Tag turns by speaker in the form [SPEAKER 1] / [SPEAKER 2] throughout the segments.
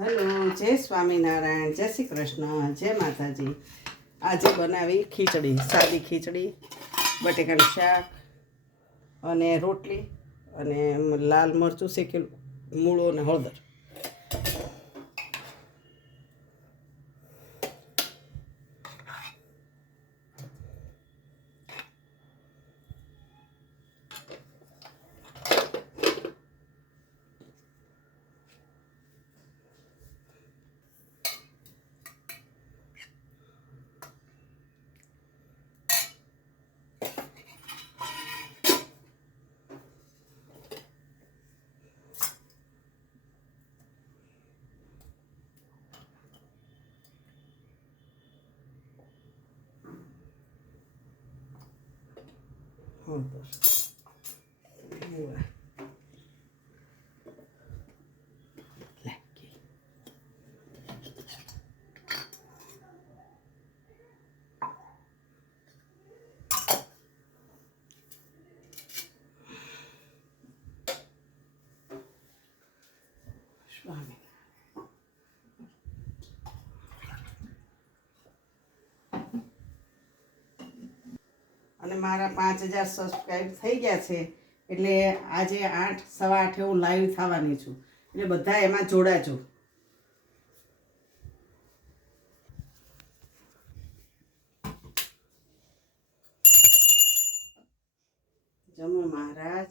[SPEAKER 1] Hello, જય સ્વામિનારાયણ, જય શ્રી કૃષ્ણ, જય માતાજી. આજે બનાવી ખીચડી, સાદી ખીચડી, બટેકાનું શાક અને રોટલી અને લાલ મરચું શેકેલું, મૂળો અને હળદર. હળદર મૂળા લાગી સ્વામી અને મારા પાંચ હજાર સબસ્ક્રાઈબ થઈ ગયા છે, એટલે આજે આઠ, સવા આઠે હું લાઈવ થવાની છું. એટલે બધા એમાં જોડાજો. જમો મહારાજ.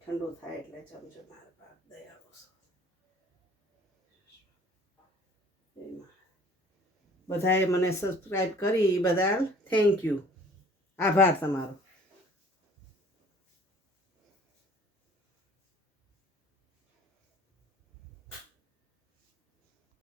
[SPEAKER 1] ઠંડુ થાય એટલે જમજો મારા બાપ, દયાળુ. બધાએ મને સબસ્ક્રાઈબ કરી એ બદલ થેન્ક યુ આભાર તમારો.